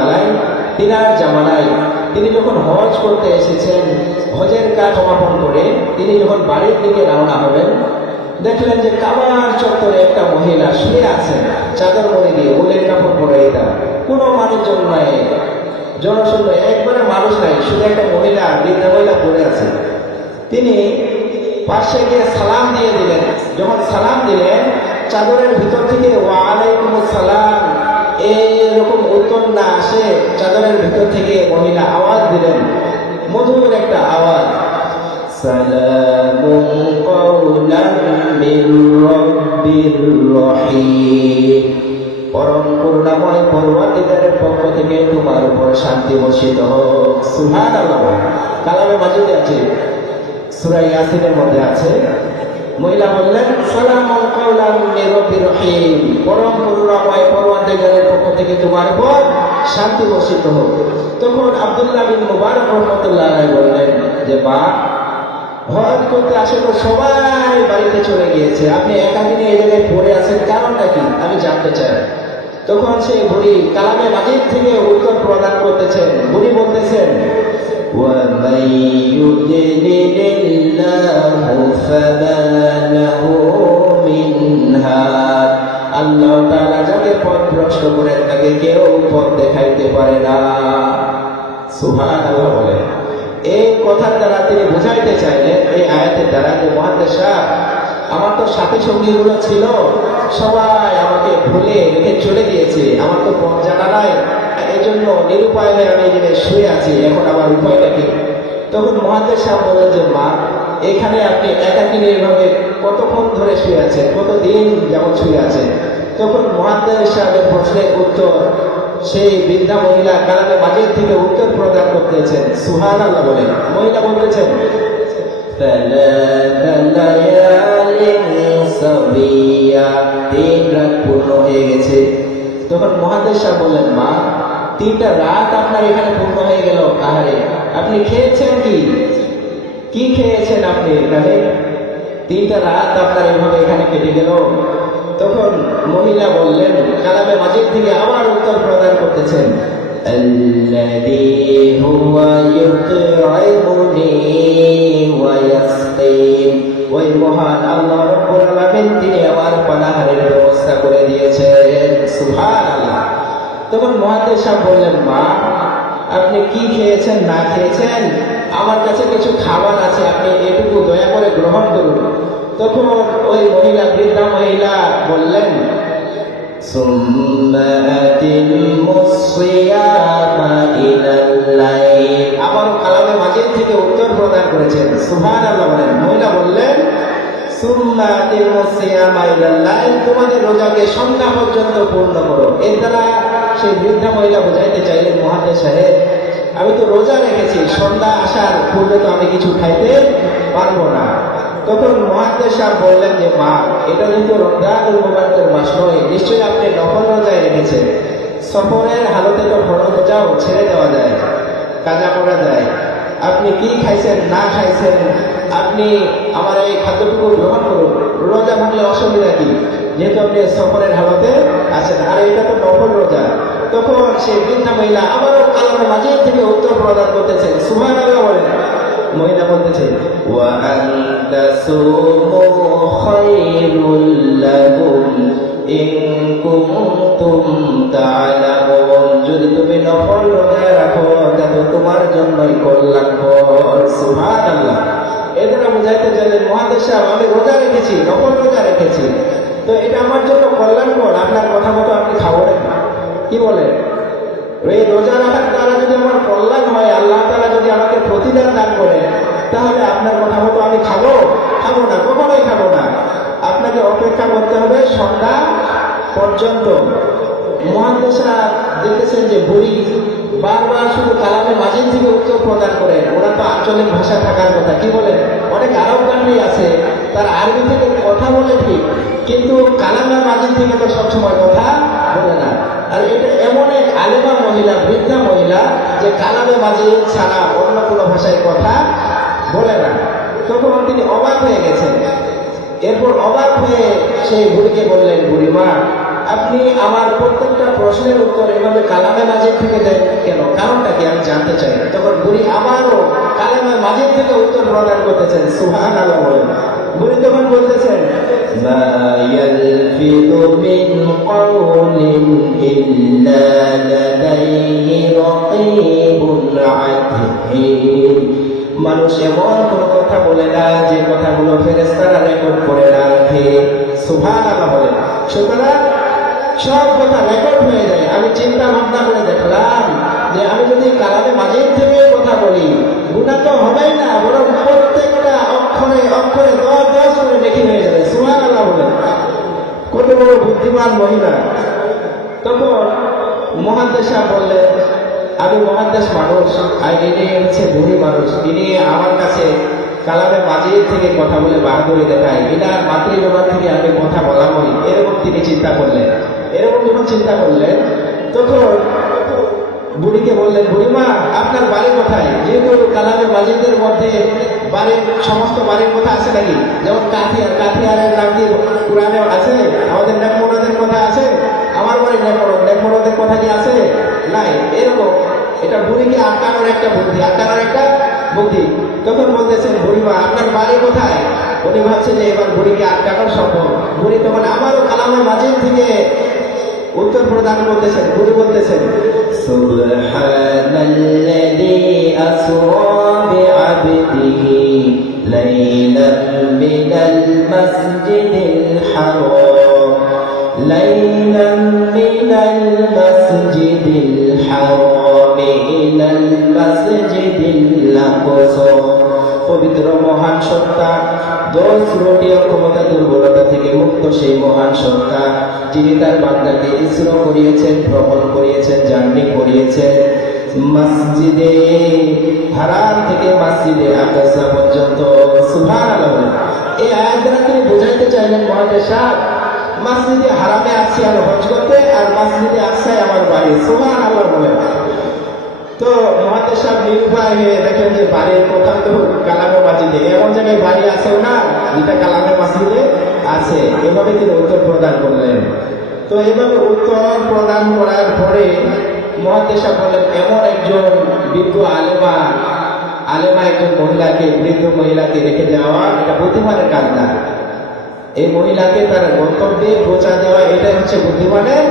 আলাই তিনার জামানায় তিনি যখন হজ করতে এসেছেন, হজের কাজ সমাপন করে তিনি যখন বাড়ির দিকে রওনা হবেন, দেখলেন যে কাবার চত্বরে একটা মহিলা শুয়ে আছেন, চাদর মনে দিয়ে, উলের কাপড় পরে এটা। কোনো মানুষজন নাই জনশূন্য, একবারে মানুষ নাই, শুধু একটা মহিলা, বৃদ্ধা মহিলা পড়ে আছে। তিনি পাশে গিয়ে সালাম দিয়ে দিলেন। যখন সালাম দিলেন চাদরের ভিতর থেকে ওয়ালাইকুম সালাম এরকম উত্তর না আসে চাদরের ভিতর থেকে মহিলা আওয়াজ দিলেন। মধুর একটা আওয়াজ। পরম করুণাময় পরওয়ারদিগারের পক্ষ থেকে তোমার উপর শান্তি বর্ষিত হোক। সুবহানাল্লাহ। কালামে মাজিদে আছে। সূরা ইয়াসিনের মধ্যে আছে। মহিলা বললেন রাব্বির রহিম। পরম করুণাময় পরওয়ারদিগারের পক্ষ থেকে তোমার উপর শান্তি বর্ষিত হোক। তখন আব্দুল্লাহ বিন মুবারক রহমাতুল্লাহ বললেন যে, মা হজ করতে আসে তো সবাই বাড়িতে চলে গিয়েছে। আপনি একাদিনে এই জায়গায় পড়ে আছেন, কারণটা কি? আমি জানতে চাই। তখন সেই বুড়ি কালামে মাজিদ থেকে সুবহানাল্লাহ বলেন। এই কথার দ্বারা তিনি বুঝাইতে চাইলেন এই আয়াতের দ্বারা যে মহাদেশ আমার তো সাথী সঙ্গীগুলো ছিল, সবাই আমাকে ভুলে রেখে চলে গিয়েছে। আমার তো পথ জানা নাই এই জন্য নিরুপায় আমি জায়গায় শুয়ে আছি, এখন আমার উপায়টা কি তখন মহাদেশ সাহেব বললেন যে, মা, এখানে আপনি একাকিনী এভাবে কতক্ষণ ধরে শুয়ে আছেন? কতদিন যেমন শুয়ে আছেন? তখন মহাদেশ সাহেবের প্রশ্নের উত্তর সেই বৃদ্ধা মহিলা কারণে বাজেট থেকে উত্তর প্রদান করতেছেন। সুহান আল্লাহ বলে মহিলা বলতেছেন পূর্ণ হয়ে গেছে। তখন মহাদেশ মা, তিনটা রাত আপনার এখানে পূর্ণ হয়ে গেল আপনি খেয়েছেন কি? কি খেয়েছেন আপনি এখানে? তিনটা রাত আপনার এভাবে এখানে কেটে গেল? মহিলা বললেন কালামে মাজিদ থেকে আবার উত্তর প্রদান করতেছেন الذي هو يطعمني ويسقين ওই মহান আল্লাহ রব্বুল আলামিন তিনি আমার পানাহারের ব্যবস্থা করে দিয়েছেন সুবহানাল্লাহ তখন মহাদেশ সাহেব বললেন মা আপনি কি খেয়েছেন না খেয়েছেন আমার কাছে কিছু খাবার আছে আপনি এটুকু দয়া করে গ্রহণ করুন তখন ওই মহিলা বৃদ্ধা মহিলা বললেন আবার থেকে উত্তর প্রদান করেছেন। মহিলা বললেন তোমাদের রোজাকে সন্ধ্যা পর্যন্ত পূর্ণ করো। এর দ্বারা সেই বৃদ্ধা মহিলা বোঝাইতে চাইলেন মহাদেশ সাহেব, আমি তো রোজা রেখেছি, সন্ধ্যা আসার পূর্বে তো আমি কিছু খাইতে পারব না। সাহেব বললেন যে, মা, এটা যেহেতু রমজানুল মুবারকের মাস নয়, নিশ্চয়ই আপনি নফল রোজায় রেখেছেন। সফরের হালতে তো ফরজ রোজাও ছেড়ে দেওয়া যায় কাজা করা যায়। আপনি কি খাইছেন, না খাইছেন? আপনি আমার এই খাদ্যটুকু গ্রহণ করুন। রোজা ভাঙলে অসুবিধা কি? যেহেতু আপনি সফরের হালতে আছেন, আর এটা তো নফল রোজা। তখন সেই বৃদ্ধা মহিলা আবারও কালামের মাঝে থেকে উত্তর প্রদান করতেছেন। আল্লাহ বলেন। মহিলা বলতেছে যদি তুমি নফল রোজা রাখো, তাহলে তোমার জন্যই কল্যাণকর সুবহানাল্লাহ। এদের বুঝাইতে চাইলেন মহাদেশ আমি রোজা রেখেছি, নফল রোজা রেখেছি। তো এটা আমার জন্য কল্যাণকর আপনার কথা মতো আপনি খাবেন কি বলেন? এই রোজা রাখার দ্বারা যদি আমার কল্যাণ হয়, আল্লাহ তালা যদি আমাকে প্রতিদান দান করে, তাহলে আপনার কথা মতো আমি খাব? খাব না, কখনোই খাব না। আপনাকে অপেক্ষা করতে হবে সন্ধ্যা পর্যন্ত। মহাদেশরা দেখতেছেন যে বুড়ি বারবার শুধু কালামে মাঝির থেকে উত্তর প্রদান করেন ওরা তো আঞ্চলিক ভাষা থাকার কথা, কি বলেন অনেক আরব কান্ট্রি আছে, তার আরবি থেকে কথা বলে ঠিক, কিন্তু কালামের মাঝির থেকে তো সবসময় কথা আর এটা এমন এক আলেমা মহিলা, বৃদ্ধা মহিলা, যে কালামে মাঝে ছাড়া অন্য কোনো ভাষায় কথা বলে না। তখন তিনি অবাক হয়ে গেছেন। এরপর অবাক হয়ে সেই বুড়িকে বললেন বুড়িমা আপনি আমার প্রত্যেকটা প্রশ্নের উত্তর এভাবে কালামে মাজিদ থেকে দেন কেন? কারণটা কি আমি জানতে চাই তখন বুড়ি আবারও কালামে মাজিদ থেকে উত্তর প্রদান করতেছেন সুহান আল্লাহ বলেন। বুড়ি তখন বলতেছেন মা মিন মানুষ এমন কোন কথা বলে না যে কথাগুলো ফেরেস্তারা রেকর্ড করে রাখে সুভান আল্লাহ বলেন সুতরাং সব কথা রেকর্ড হয়ে যায়। আমি চিন্তা ভাবনা করে দেখলাম যে আমি যদি কালামে মাঝের থেকে কথা বলি গুণা তো হবেই না বরং প্রত্যেকটা অক্ষরে অক্ষরে দশ দশ করে দেখি হয়ে যাবে সুভান আল্লাহ বলেন কত বড় বুদ্ধিমান মহিলা তখন মহাদেশ বললেন আমি মহাদেশ মানুষ, আর ইনি হচ্ছে বুড়ি মানুষ। ইনি আমার কাছে কালামে মাঝির থেকে কথা বলে বাহাদুরি দেখায়। এনার মাতৃজবান থেকে আমি কথা বলা বলি। এরকম তিনি চিন্তা করলেন। এরকম যখন চিন্তা করলেন, তখন বুড়িকে বললেন, বুড়িমা, আপনার বাড়ি কোথায়? যেহেতু কালামে মাজিদের মধ্যে বাড়ির সমস্ত বাড়ির কথা আছে নাকি? যেমন কাঠিয়ার কাঠিয়ারের নাম কি কোরআনে আছে? আমাদের নেকমরদের কথা আছে? আমার বাড়ি নেকমরদ নেকমরদের কথা কি আছে? নাই, এরকম। এটা বুড়িকে আটকানোর একটা বুদ্ধি আটকানোর একটা বুদ্ধি। তখন বলতেছেন, বুড়িমা, আপনার বাড়ি কোথায়? উনি ভাবছেন যে, এবার বুড়িকে আটকানোর সম্ভব। বুড়ি তখন আবারও কালামের মাঝে থেকে উত্তর প্রদান করতেছেন বুড়ি বলতেছেন, সুবহানাল্লাযী আসরা বিআবদিহি লাইলান মিনাল মাসজিদিল হারাম, লাইলান মিনাল মাসজিদিল হারাম, ইলাল মাসজিদিল পবিত্র মহান সত্তা দোষ ত্রুটি অক্ষমতা দুর্বলতা থেকে মুক্ত সেই মহান সত্তা যিনি তার বান্দাকে ইসরো করিয়েছেন, ভ্রমণ করিয়েছেন, জার্নি করিয়েছেন। মসজিদে, হারাম থেকে মসজিদে আকসা পর্যন্ত। এই বোঝাইতে চাইলেন মহাদেশা মসজিদে হারামে আসছি আমি হজ করতে, আর মসজিদে আকসায় আমার বাড়ি। সুভান আল্লাহ তো মহাদেশ সাহেব নিরুপায় হয়ে দেখেন যে বাড়ির কোথাও তো কালামে মাসজিদে, এমন জায়গায় বাড়ি আছেও না, যেটা কালামে মাসজিদে আছে। এভাবে তিনি উত্তর প্রদান করলেন। তো এভাবে উত্তর প্রদান করার পরে মহাদেশ বলেন এমন একজন বৃদ্ধ আলেমা আলেমা একজন মহিলাকে, বৃদ্ধ মহিলাকে রেখে যাওয়া, এটা বুদ্ধিমানের কাজ না। এই মহিলাকে তার গন্তব্যে পৌঁছা দেওয়া এটাই হচ্ছে বুদ্ধিমানের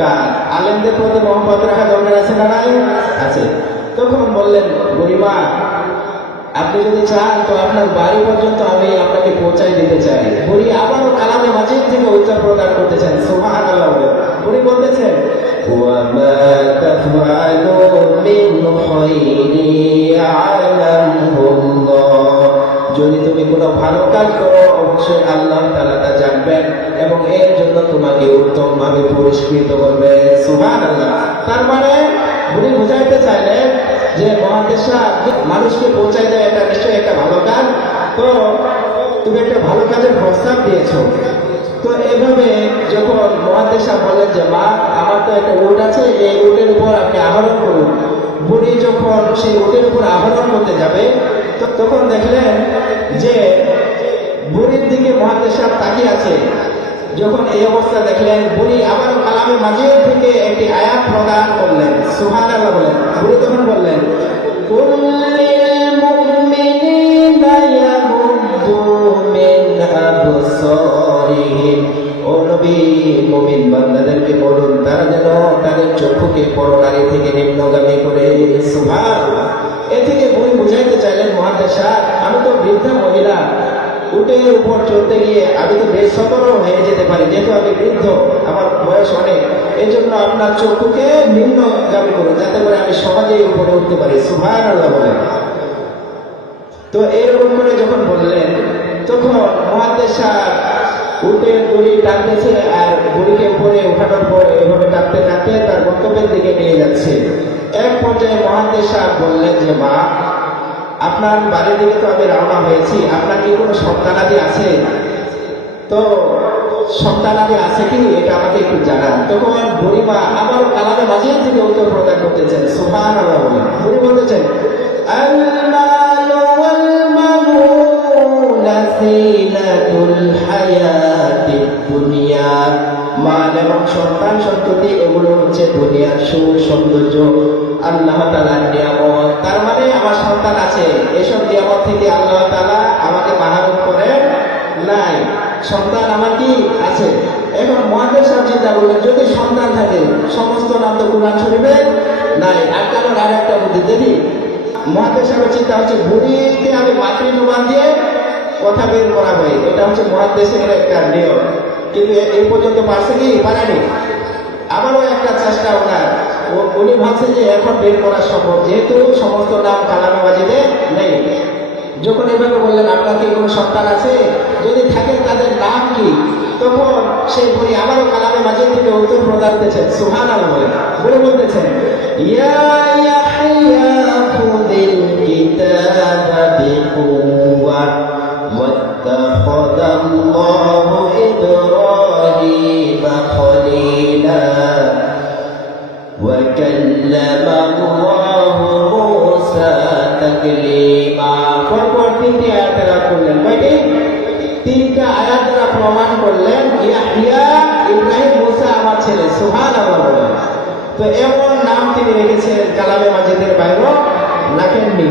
কাজ আলেমদের প্রতি মহব্বত রাখা দরকার আছে না নাই আছে তখন বললেন গরিমা আপনি যদি চান তো আপনার বাড়ি পর্যন্ত আমি আপনাকে পৌঁছাই দিতে চাই বুড়ি আবারও কালামে মাঝিদ থেকে উত্তর প্রদান করতে চান সুহান আল্লাহ বলে বুড়ি বলতেছেন وما تفعلوا من خير يعلمه الله যদি তুমি কোনো ভালো কাজ করো অবশ্যই আল্লাহ জানবেন এবং এর জন্য তোমাকে উত্তম ভাবে পুরস্কৃত করবে। সুবহান আল্লাহ তার মানে উনি বুঝাইতে চাইলেন যে মহাদেশা মানুষকে পৌঁছায় দেয়, এটা নিশ্চয়ই একটা ভালো কাজ। তো তুমি একটা ভালো কাজের প্রস্তাব দিয়েছ। তো এভাবে যখন মহাদেশা বলেন যে, মা, আমার তো একটা উট আছে, এই উটের উপর আপনি আহরণ করুন। বুড়ি যখন সেই উটের উপর আহরণ করতে যাবে তখন দেখলেন যে বুড়ির দিকে মহাদেশার তাকিয়ে আছে। যখন এই অবস্থা দেখলেন, বুড়ি আবার কালামে মাঝে থেকে একটি আয়াত প্রদান করলেন। সুহান আল্লাহ বলেন। বুড়ি তখন বললেন বলুন, তারা যেন চক্ষুকে থেকে করে এ থেকে বুঝাইতে চাইলেন আমি তো বৃদ্ধা মহিলা উটের উপর চলতে গিয়ে আমি তো বেশ সতর্ক হয়ে যেতে পারি, যেহেতু আমি বৃদ্ধ, আমার বয়স অনেক। এই জন্য আপনার চক্ষুকে নিম্নগামী করুন, যাতে করে আমি সহজেই উপরে উঠতে পারি। বলেন। তো এরকম করে যখন বললেন, তখন মহাদেশা উটের দড়ি টানতেছে আর বুড়িকে উপরে ওঠানোর পর এভাবে টানতে টানতে তার গন্তব্যের দিকে নিয়ে যাচ্ছে। এক পর্যায়ে মহাদেশা বললেন যে, মা আপনার বাড়ি দিকে তো আমি রওনা হয়েছি। আপনার কি কোনো সন্তান আদি আছে? তো সন্তানাদি আছে কি? এটা আমাকে একটু জানান। তখন বুড়িমা আবার কালামে মাঝের দিকে উত্তর প্রদান করতেছেন। সুহান মহাদেশ চিন্তা যদি সন্তান থাকে, সমস্ত নাম তো কোরআন শরীফে নাই। আর কারণ আর একটা বুদ্ধি দেখি। মহাদেশ চিন্তা হচ্ছে বুড়িকে আমি মাতৃ জবান দিয়ে কথা বের করা হয়। এটা হচ্ছে মহাদেশের একটা নিয়ম। কিন্তু এই পর্যন্ত পারছে কি? পারেনি। আবারও একটা চেষ্টা ওনার। উনি ভাবছে যে এখন বের করা সম্ভব। যেহেতু সমস্ত নাম কালামে বাজিতে নেই। যখন এভাবে বললেন আপনার কি কোনো সন্তান আছে যদি থাকে তাদের নাম কি তখন সেই বই আবারও কালামে মাঝে থেকে উত্তর প্রদান দিতেছেন সুহান আল বলে বলে বলতেছেন ইয়া ইয়াহইয়া খুদিল কিতাবা বিকুওয়া واتخذ الله إبراهيم خليلا وكلم الله موسى تكليما পরপর তিনটি আয়াত তারা করলেন। কয়টি? তিনটা আয়াত প্রমাণ করলেন, ইয়াহিয়া ইব্রাহিম মুসা আমার ছেলে সুহান আল্লাহ বলেন তো এমন নাম তিনি রেখেছেন কালামে মাজিদের বাইরেও রাখেননি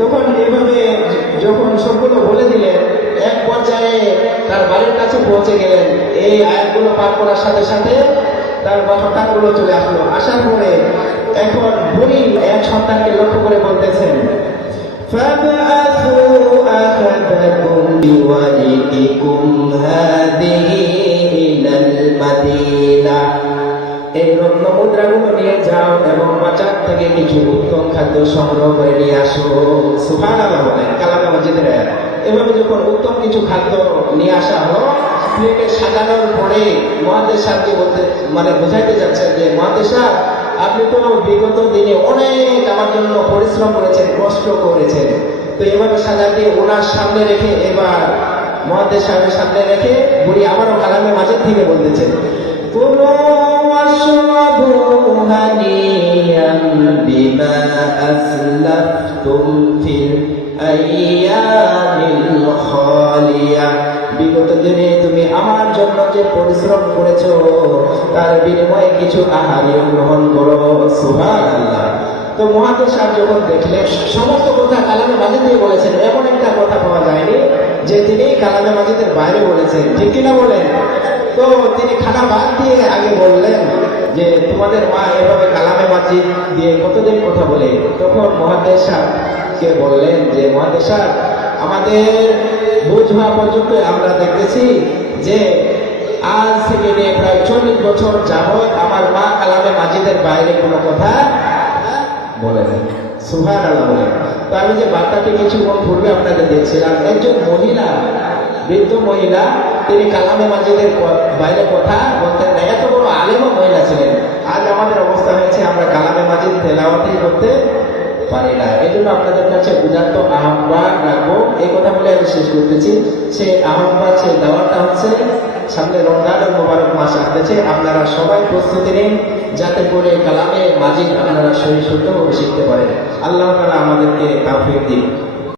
তখন এভাবে যখন সবগুলো বলে দিলেন, এক পর্যায়ে তার বাড়ির কাছে পৌঁছে গেলেন। এই আয়াতগুলো পাঠ করার সাথে সাথে তার সন্তানগুলো চলে আসলো। আসার পরে এখন বুড়ি এক সন্তানকে লক্ষ্য করে বলতেছেন فابعثوا أحدكم بولدكم هذه إلى المدينة এই রত্ন মুদ্রাগুলো নিয়ে যাও এবং বাজার থেকে কিছু উত্তম খাদ্য সংগ্রহ করে নিয়ে আসো সুফান আল্লাহ বলেন কালামা মসজিদের আয়াত। এভাবে যখন উত্তম কিছু খাদ্য নিয়ে আসা হলো প্লেটে সাজানোর পরে মহাদেশ সাহেবকে বলতে মানে বোঝাইতে যাচ্ছেন যে মহাদেশ সাহেব আপনি তো বিগত দিনে অনেক আমার জন্য পরিশ্রম করেছেন, কষ্ট করেছেন। তো এবার সাজাকে ওনার সামনে রেখে, এবার মহাদেশ সাহেবের সামনে রেখে বুড়ি আমারও কালামের মাঝের থেকে বলতেছেন, কোনো তার বিনিময়ে কিছু আহারে গ্রহণ করো সুহান আল্লাহ তো মহাদেশ সাহেব যখন দেখলেন, সমস্ত কথা কালামে মাঝে দিয়ে বলেছেন। এমন একটা কথা পাওয়া যায়নি যে তিনি কালামে মাজিদের বাইরে বলেছেন। ঠিক কিনা বলেন? তো তিনি খানা বাদ দিয়ে আগে বললেন যে, তোমাদের মা এভাবে কালামে মাজিদ দিয়ে কতদিন কথা বলে? তখন মহাদেশ সাহেবকে বললেন যে মহাদেশ আমাদের বুঝ হওয়া পর্যন্ত আমরা দেখতেছি যে আজ থেকে নিয়ে প্রায় চল্লিশ বছর যাবৎ আমার মা কালামে মাজিদের বাইরে কোনো কথা বলেন সুহান আল্লাহ বলেন তো আমি যে বার্তাটি কিছুক্ষণ পূর্বে আপনাকে দিয়েছিলাম, একজন মহিলা, বৃদ্ধ মহিলা, তিনি কালামে মাজিদের বাইরে কথা বলতেন। না এত বড় আলেমও মহিলা ছিলেন। আজ আমাদের অবস্থা হয়েছে, আমরা কালামে মাজিদ তেলাওয়াতেই করতে পারি না। এই জন্য আপনাদের কাছে উদাত্ত আহ্বান রাখব। এই কথা বলে আমি শেষ করতেছি। সেই আহ্বান সে দাওয়াতটা হচ্ছে, সামনে রমজান মোবারক মাস আসতেছে। আপনারা সবাই প্রস্তুতি নিন, যাতে করে কালামে মাজিদ আপনারা শরীর শুদ্ধভাবে শিখতে পারেন। আল্লাহ তারা আমাদেরকে তাফিক দিন